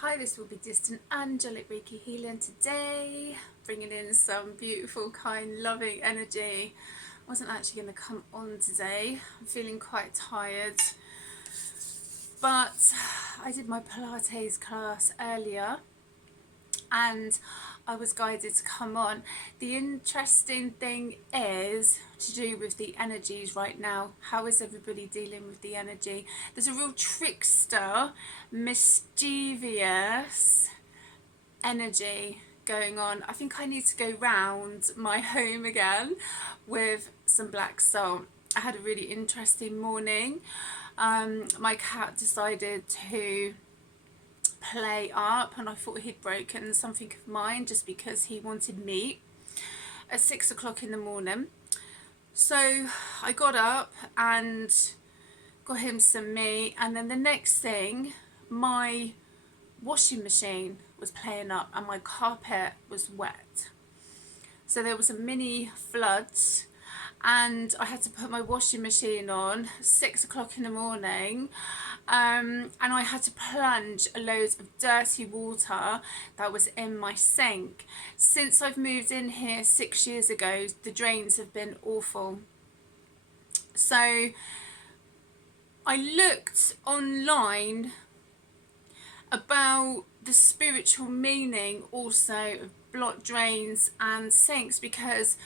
Hi, this will be just an angelic Reiki healing today, bringing in some beautiful, kind, loving energy. I wasn't actually going to come on today. I'm feeling quite tired, but I did my Pilates class earlier and I was guided to come on. The interesting thing is to do with the energies right now. How is everybody dealing with the energy? There's a real trickster, mischievous energy going on. I think I need to go round my home again with some black salt. I had a really interesting morning. My cat decided to play up and I thought he'd broken something of mine just because he wanted meat at 6 o'clock in the morning. So I got up and got him some meat, and then the next thing my washing machine was playing up and my carpet was wet. So there was a mini floods and I had to put my washing machine on 6 o'clock in the morning, and I had to plunge a load of dirty water that was in my sink. Since I've moved in here 6 years ago, the drains have been awful. So I looked online about the spiritual meaning also of blocked drains and sinks, because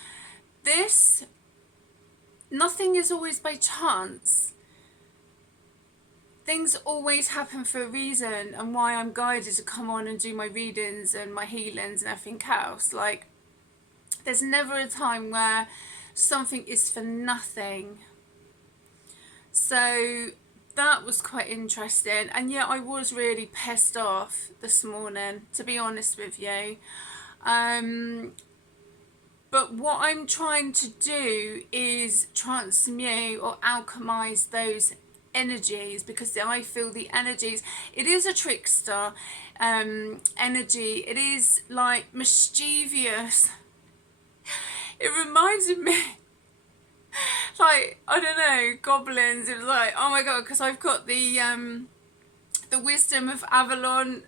nothing is always by chance. Things always happen for a reason, and why I'm guided to come on and do my readings and my healings and everything else. Like, there's never a time where something is for nothing. So that was quite interesting, and yeah, I was really pissed off this morning, to be honest with you. But what I'm trying to do is transmute or alchemize those energies, because I feel the energies, it is a trickster energy. It is like mischievous. It reminded me like, I don't know, goblins. It was like, oh my god, because I've got the wisdom of Avalon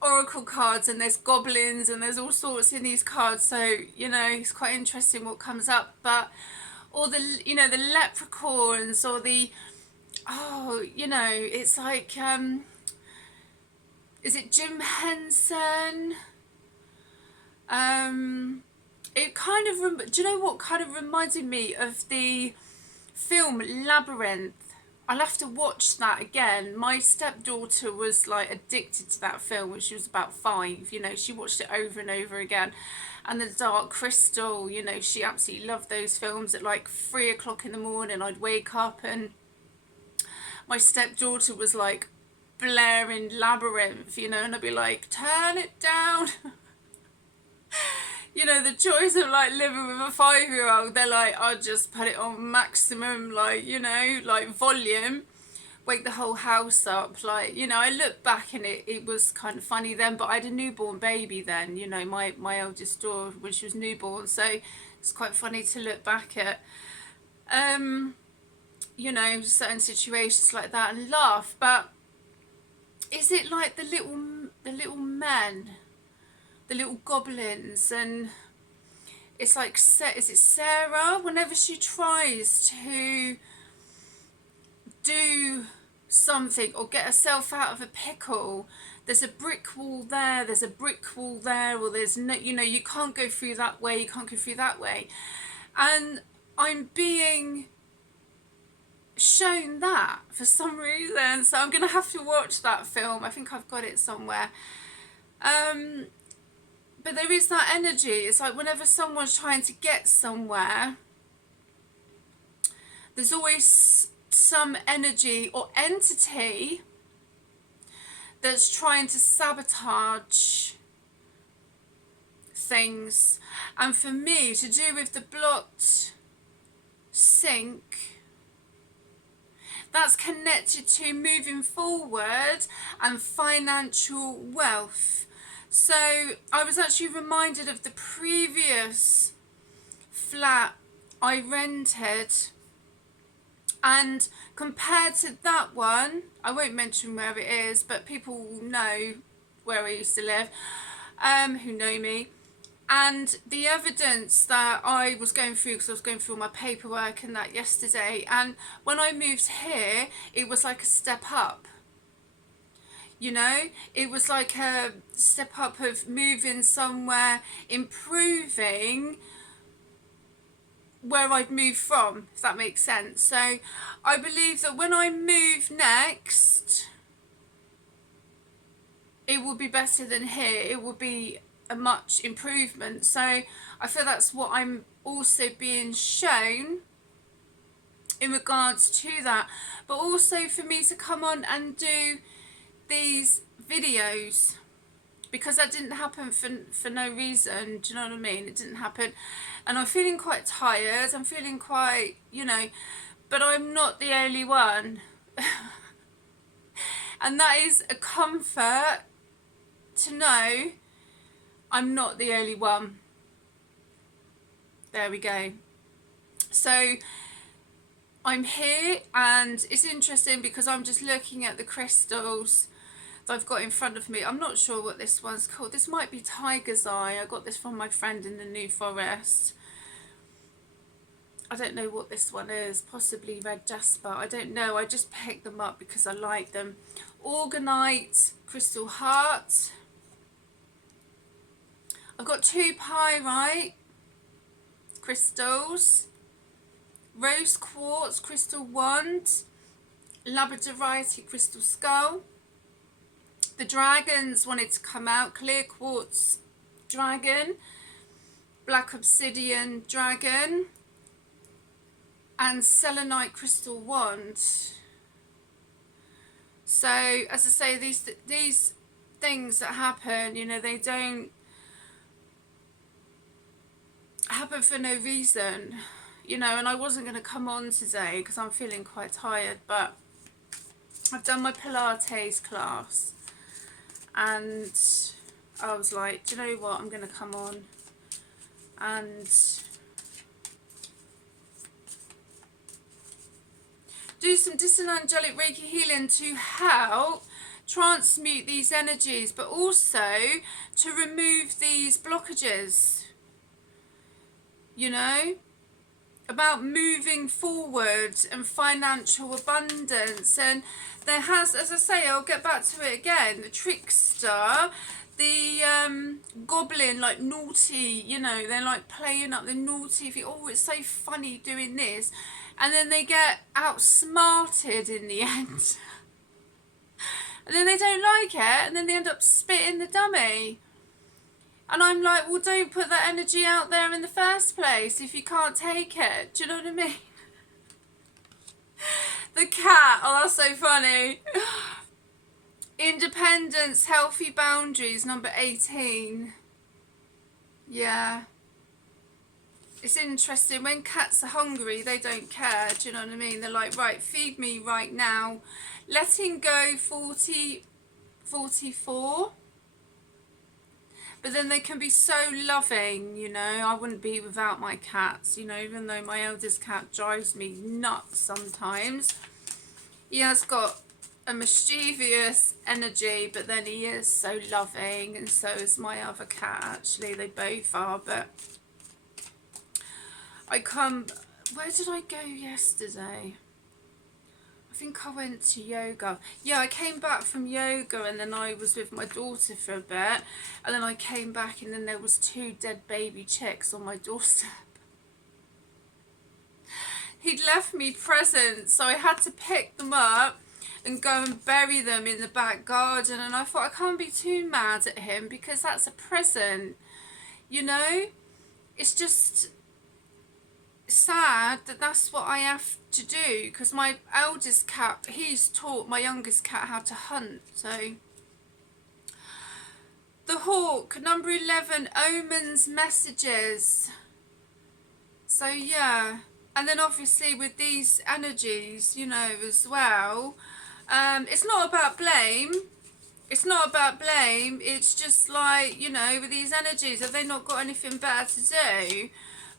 oracle cards, and there's goblins and there's all sorts in these cards, so you know, it's quite interesting what comes up. But or the, you know, the leprechauns, or the, oh, you know, it's like is it Jim Henson? It kind of do you know what kind of reminded me of the film Labyrinth? I'll have to watch that again. My stepdaughter was like addicted to that film when she was about 5. You know, she watched it over and over again. And The Dark Crystal, you know, she absolutely loved those films. At like 3 o'clock in the morning, I'd wake up and my stepdaughter was like blaring Labyrinth, you know, and I'd be like, turn it down. You know, the choice of like living with a 5-year-old, they're like, I'll just put it on maximum, like, you know, like volume, wake the whole house up. Like, you know, I look back and it was kind of funny then, but I had a newborn baby then, you know, my eldest daughter, when she was newborn. So it's quite funny to look back at, you know, certain situations like that and laugh. But is it like the little men, the little goblins? And it's like, is it Sarah? Whenever she tries to do something or get herself out of a pickle, there's a brick wall there, there's a brick wall there, or there's no, you know, you can't go through that way, you can't go through that way. And I'm being shown that for some reason, so I'm gonna have to watch that film. I think I've got it somewhere. But there is that energy. It's like whenever someone's trying to get somewhere, there's always some energy or entity that's trying to sabotage things. And for me, to do with the blocked sink, that's connected to moving forward and financial wealth. So I was actually reminded of the previous flat I rented, and compared to that one, I won't mention where it is, but people will know where I used to live, who know me. And the evidence that I was going through, because I was going through all my paperwork and that yesterday, and when I moved here, it was like a step up. You know, it was like a step up of moving somewhere, improving where I'd moved from, if that makes sense. So I believe that when I move next, it will be better than here. It will be a much improvement. So I feel that's what I'm also being shown in regards to that. But also for me to come on and do these videos, because that didn't happen for no reason. Do you know what I mean? It didn't happen. And I'm feeling quite tired. I'm feeling quite, you know, but I'm not the only one. And that is a comfort to know I'm not the only one. There we go. So I'm here, and it's interesting because I'm just looking at the crystals that I've got in front of me. I'm not sure what this one's called. This might be Tiger's Eye. I got this from my friend in the New Forest. I don't know what this one is. Possibly Red Jasper. I don't know. I just picked them up because I like them. Orgonite, Crystal Heart. I've got 2 pyrite crystals. Rose Quartz, Crystal Wand. Labradorite, Crystal Skull. The dragons wanted to come out. Clear Quartz Dragon. Black Obsidian Dragon. And Selenite Crystal Wand. So, as I say, these things that happen, you know, they don't happen for no reason, you know. And I wasn't going to come on today because I'm feeling quite tired, but I've done my Pilates class, and I was like, do you know what, I'm going to come on and do some Angelic Reiki healing to help transmute these energies, but also to remove these blockages, you know, about moving forward and financial abundance. And there has, as I say, I'll get back to it again, the trickster, the goblin, like naughty, you know, they're like playing up the naughty, oh, it's so funny doing this. And then they get outsmarted in the end. And then they don't like it, and then they end up spitting the dummy. And I'm like, well, don't put that energy out there in the first place if you can't take it. Do you know what I mean? The cat, oh, that's so funny. Independence, healthy boundaries, number 18. Yeah. It's interesting, when cats are hungry, they don't care, do you know what I mean? They're like, right, feed me right now. Letting go, 44. But then they can be so loving, you know. I wouldn't be without my cats, you know, even though my eldest cat drives me nuts sometimes. He has got a mischievous energy, but then he is so loving, and so is my other cat, actually. They both are, but where did I go yesterday? I think I went to yoga. Yeah, I came back from yoga, and then I was with my daughter for a bit, and then I came back, and then there was 2 dead baby chicks on my doorstep. He'd left me presents, so I had to pick them up and go and bury them in the back garden. And I thought, I can't be too mad at him because that's a present, you know. It's just sad that that's what I have to do, because my eldest cat, he's taught my youngest cat how to hunt. So the hawk, number 11, omens, messages. So yeah, and then obviously with these energies, you know, as well, it's not about blame. It's not about blame. It's just like, you know, with these energies, have they not got anything better to do?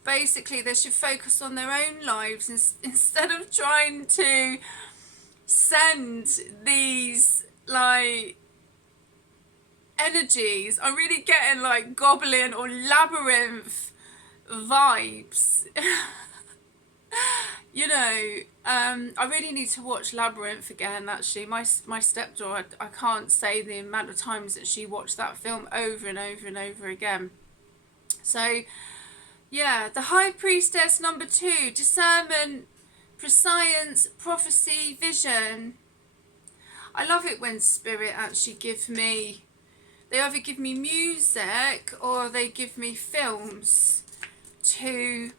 Basically, they should focus on their own lives instead of trying to send these, like, energies. I'm really getting like goblin or labyrinth vibes. You know, I really need to watch Labyrinth again, actually. My stepdaughter, I can't say the amount of times that she watched that film over and over and over again. So, yeah, the High Priestess number 2, discernment, prescience, prophecy, vision. I love it when Spirit actually give me, they either give me music or they give me films to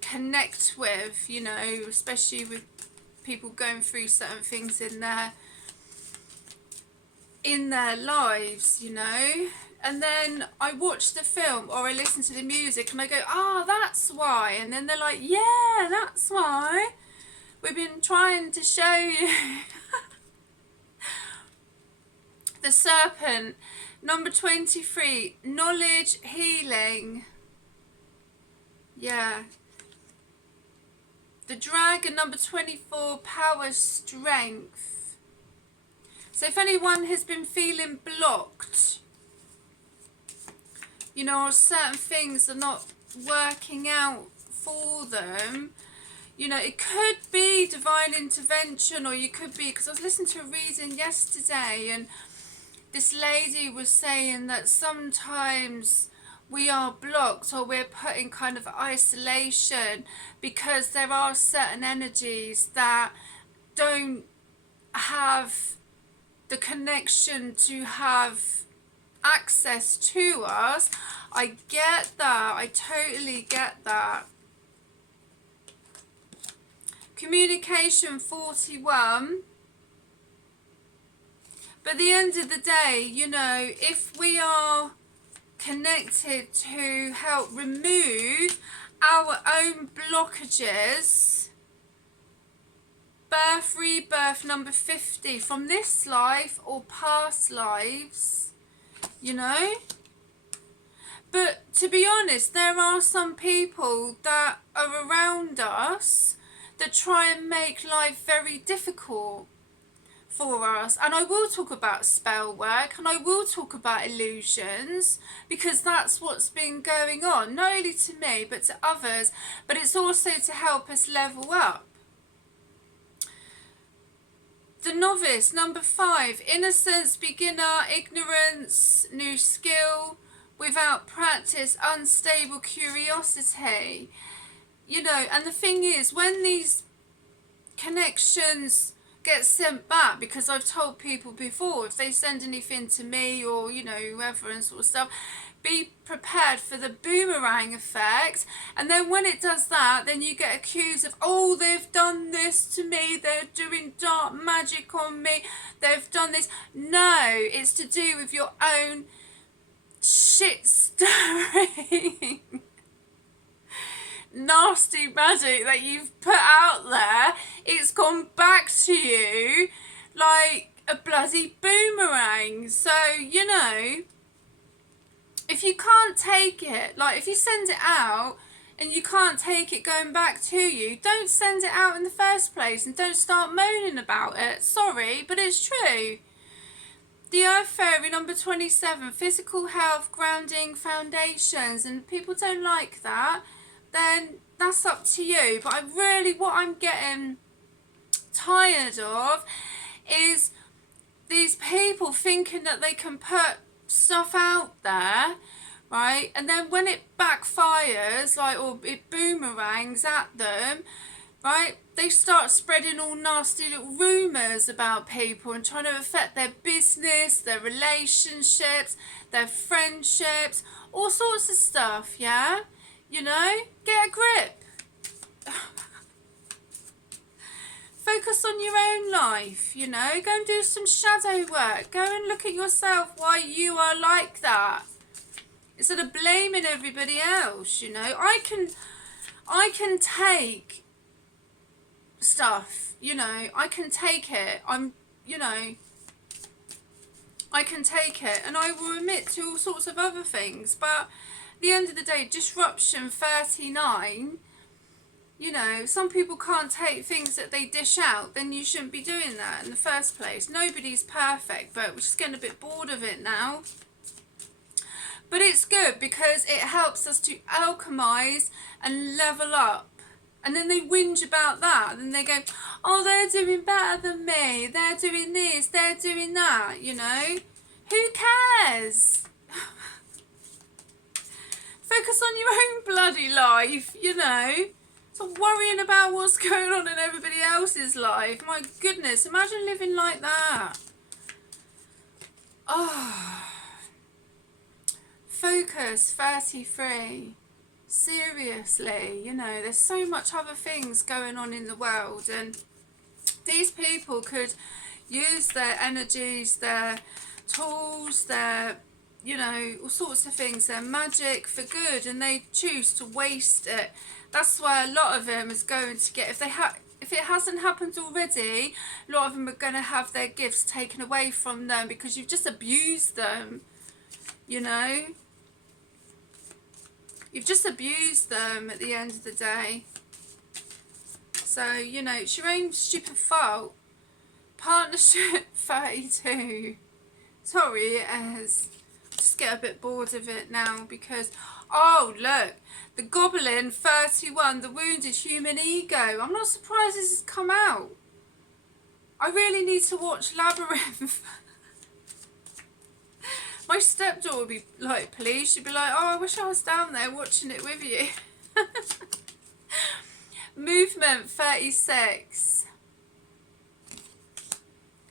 connect with, you know, especially with people going through certain things in their lives, you know. And then I watch the film or I listen to the music and I go, ah, that's why. And then they're like, yeah, that's why. We've been trying to show you. The Serpent, number 23, knowledge, healing. Yeah. The Dragon, number 24, power, strength. So if anyone has been feeling blocked, you know, or certain things are not working out for them, you know, it could be divine intervention, or you could be, because I was listening to a reading yesterday and this lady was saying that sometimes we are blocked or we're put in kind of isolation because there are certain energies that don't have the connection to have access to us. I get that. I totally get that. Communication 41. But at the end of the day, you know, if we are connected to help remove our own blockages, birth, rebirth, number 50, from this life or past lives, you know. But to be honest, there are some people that are around us that try and make life very difficult for us. And I will talk about spell work and I will talk about illusions, because that's what's been going on, not only to me but to others, but it's also to help us level up. The Novice, number 5, innocence, beginner, ignorance, new skill, without practice, unstable curiosity. You know, and the thing is, when these connections get sent back, because I've told people before, if they send anything to me or, you know, whoever and sort of stuff, be prepared for the boomerang effect. And then when it does that, then you get accused of, oh, they've done this to me, they're doing dark magic on me, they've done this. No, it's to do with your own shit stirring nasty magic that you've put out there. It's gone back to you like a bloody boomerang. So, you know, if you can't take it, like if you send it out and you can't take it going back to you, don't send it out in the first place and don't start moaning about it. Sorry, but it's true. The Earth Fairy, number 27, physical health, grounding, foundations, and people don't like that, then that's up to you. But what I'm getting tired of is these people thinking that they can put stuff out there, right, and then when it backfires, like, or it boomerangs at them, right, they start spreading all nasty little rumours about people and trying to affect their business, their relationships, their friendships, all sorts of stuff. Yeah, you know, get a grip. Focus on your own life, you know. Go and do some shadow work. Go and look at yourself, why you are like that, instead of blaming everybody else. You know, I can take stuff, you know, I can take it. I can take it, and I will admit to all sorts of other things. But at the end of the day, disruption 39, you know, some people can't take things that they dish out, then you shouldn't be doing that in the first place. Nobody's perfect, but we're just getting a bit bored of it now. But it's good because it helps us to alchemize and level up. And then they whinge about that. And they go, oh, they're doing better than me. They're doing this. They're doing that, you know. Who cares? Focus on your own bloody life, you know. Stop worrying about what's going on in everybody else's life. My goodness, imagine living like that. Oh. Focus 33. Seriously, you know, there's so much other things going on in the world, and these people could use their energies, their tools, their, you know, all sorts of things, their magic for good, and they choose to waste it. That's why a lot of them is going to get, if it hasn't happened already, a lot of them are going to have their gifts taken away from them because you've just abused them, you know. You've just abused them at the end of the day. So, you know, it's your own stupid fault. Partnership 32. Sorry, it is. Just get a bit bored of it now because, oh, look. The Goblin 31, the wounded human ego. I'm not surprised this has come out. I really need to watch Labyrinth. My stepdaughter would be like, please. She'd be like, oh, I wish I was down there watching it with you. Movement 36.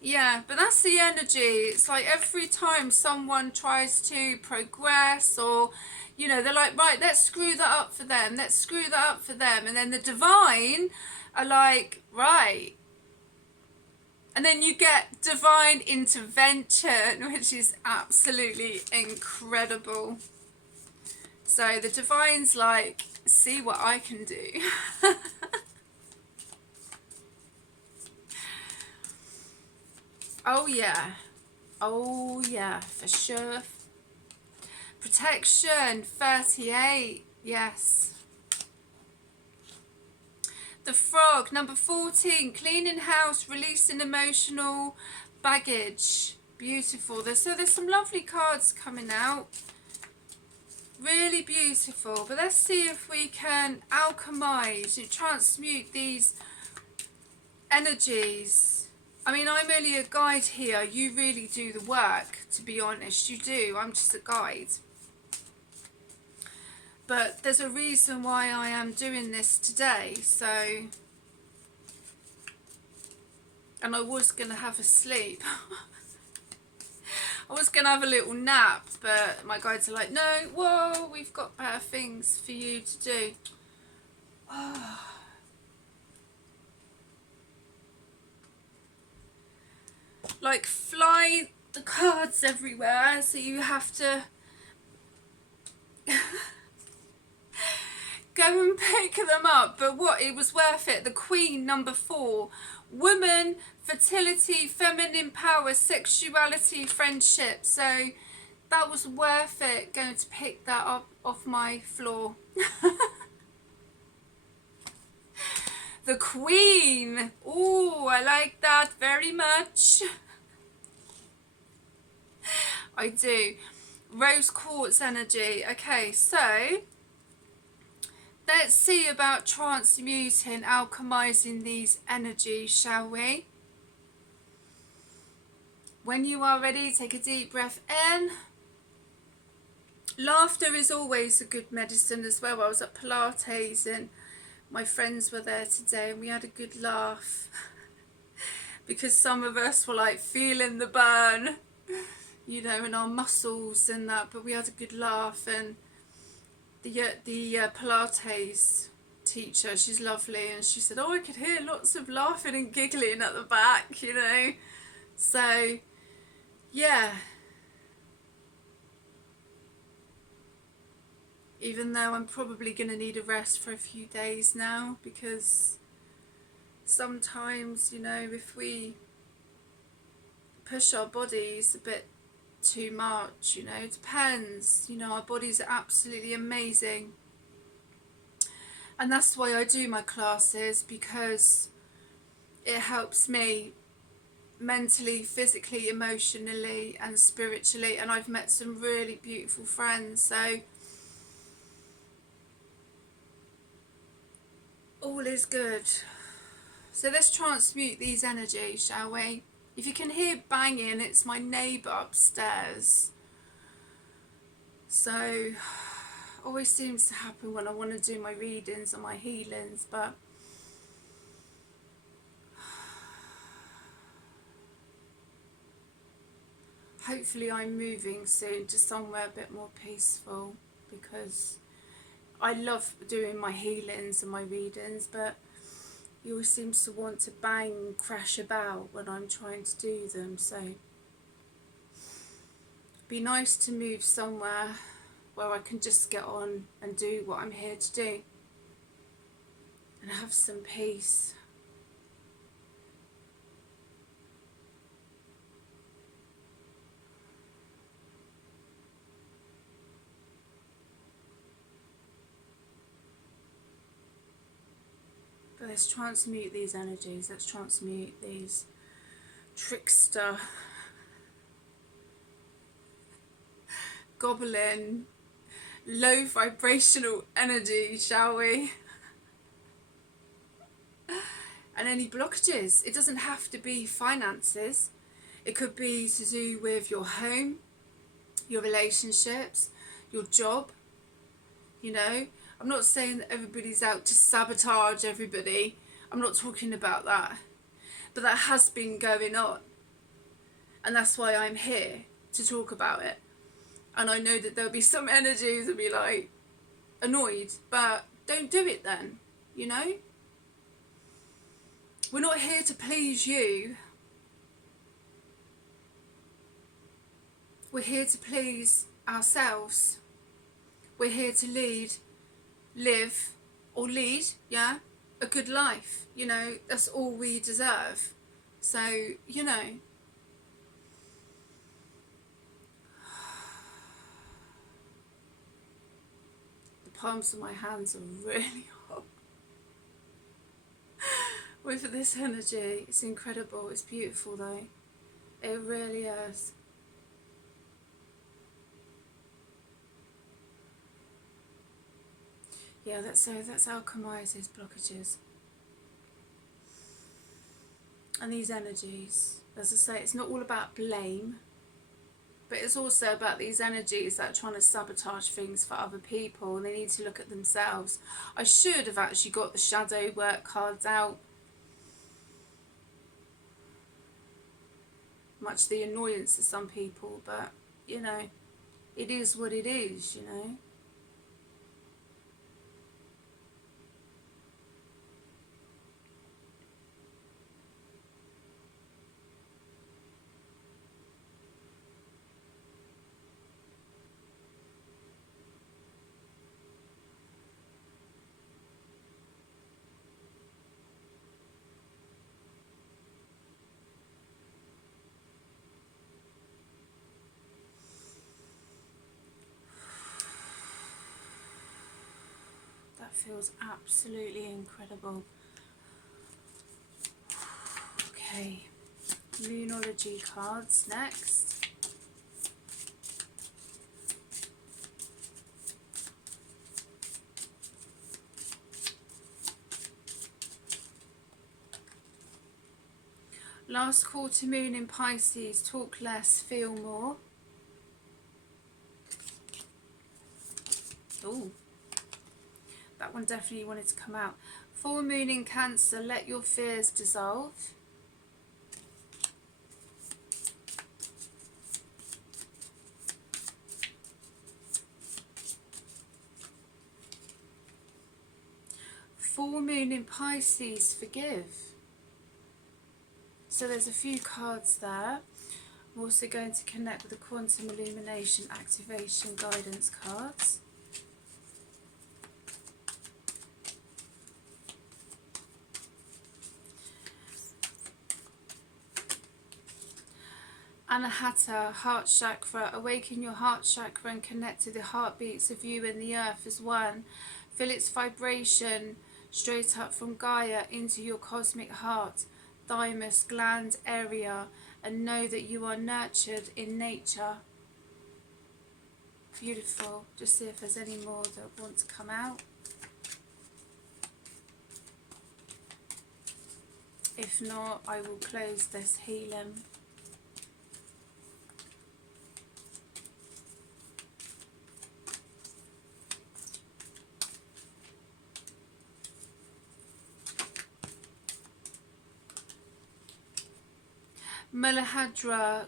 Yeah, but that's the energy. It's like every time someone tries to progress, or, you know, they're like, right, let's screw that up for them. Let's screw that up for them. And then the divine are like, right. And then you get divine intervention, which is absolutely incredible. So the divine's like, see what I can do. Oh yeah. Oh yeah, for sure. Protection 38. Yes. The Frog, number 14, cleaning house, releasing emotional baggage. Beautiful. There's some lovely cards coming out. Really beautiful. But let's see if we can alchemize and transmute these energies. I mean, I'm only a guide here. You really do the work, to be honest. You do. I'm just a guide. But there's a reason why I am doing this today, so... And I was going to have a sleep. I was going to have a little nap, but my guides are like, no, whoa, we've got better things for you to do. Oh. Like, fly the cards everywhere, so you have to... go and pick them up. But what, it was worth it. The Queen, number 4, woman, fertility, feminine power, sexuality, friendship. So that was worth it, going to pick that up off my floor. The Queen. Oh, I like that very much. I do. Rose quartz energy. Okay, so let's see about transmuting, alchemizing these energies, shall we? When you are ready, take a deep breath in. Laughter is always a good medicine as well. I was at Pilates and my friends were there today and we had a good laugh. Because some of us were like feeling the burn, you know, in our muscles and that, but we had a good laugh. And the Pilates teacher, she's lovely, and she said, oh, I could hear lots of laughing and giggling at the back, you know. So yeah, even though I'm probably going to need a rest for a few days now, because sometimes, you know, if we push our bodies a bit too much, you know, it depends, you know, our bodies are absolutely amazing, and that's why I do my classes, because it helps me mentally, physically, emotionally and spiritually, and I've met some really beautiful friends, so all is good. So let's transmute these energies, shall we? If you can hear banging, it's my neighbour upstairs. So always seems to happen when I want to do my readings or my healings, but hopefully I'm moving soon to somewhere a bit more peaceful, because I love doing my healings and my readings, but you always seem to want to bang and crash about when I'm trying to do them. So it'd be nice to move somewhere where I can just get on and do what I'm here to do and have some peace. But let's transmute these energies. Let's transmute these trickster, goblin, low vibrational energy, shall we? And any blockages. It doesn't have to be finances. It could be to do with your home, your relationships, your job. You know, I'm not saying that everybody's out to sabotage everybody. I'm not talking about that. But that has been going on. And that's why I'm here to talk about it. And I know that there'll be some energies that'll be like annoyed, but don't do it then, you know? We're not here to please you. We're here to please ourselves. We're here to live, yeah, a good life. You know, that's all we deserve. So, you know, the palms of my hands are really hot with this energy. It's incredible. It's beautiful though. It really is. Yeah, that's alchemize these blockages. And these energies, as I say, it's not all about blame, but it's also about these energies that are trying to sabotage things for other people, and they need to look at themselves. I should have actually got the shadow work cards out, much the annoyance of some people, but you know, it is what it is, you know. That feels absolutely incredible. Okay, Moonology cards next. Last quarter moon in Pisces, talk less, feel more. Oh, that one definitely wanted to come out. Full moon in Cancer, let your fears dissolve. Full moon in Pisces, forgive. So there's a few cards there. I'm also going to connect with the Quantum Illumination Activation Guidance cards. Anahata, heart chakra. Awaken your heart chakra and connect to the heartbeats of you and the earth as one. Feel its vibration straight up from Gaia into your cosmic heart. thymus gland area, and know that you are nurtured in nature. Beautiful. Just see if there's any more that want to come out. If not, I will close this healing. Muladhara,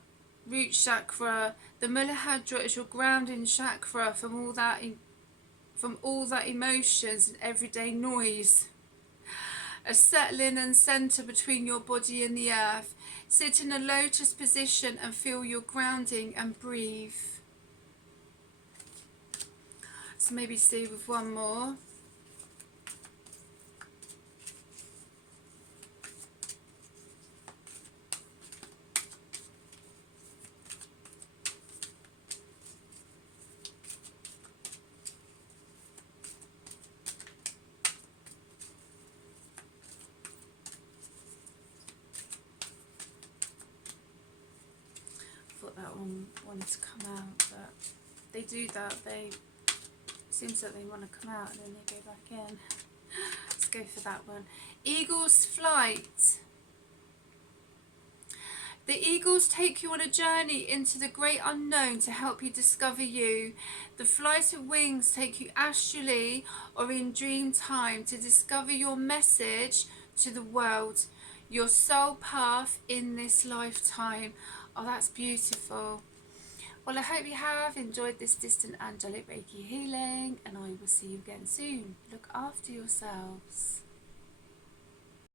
root chakra. The Muladhara is your grounding chakra from all that emotions and everyday noise. A settling and centre between your body and the earth. Sit in a lotus position and feel your grounding and breathe. So maybe stay with one more. That one wanted to come out, but they do that. It seems that they want to come out and then they go back in. Let's go for that one. Eagle's flight. The eagles take you on a journey into the great unknown to help you discover you. The flight of wings take you astrally or in dream time to discover your message to the world, your soul path in this lifetime. Oh, that's beautiful. Well, I hope you have enjoyed this distant angelic Reiki healing, and I will see you again soon. Look after yourselves.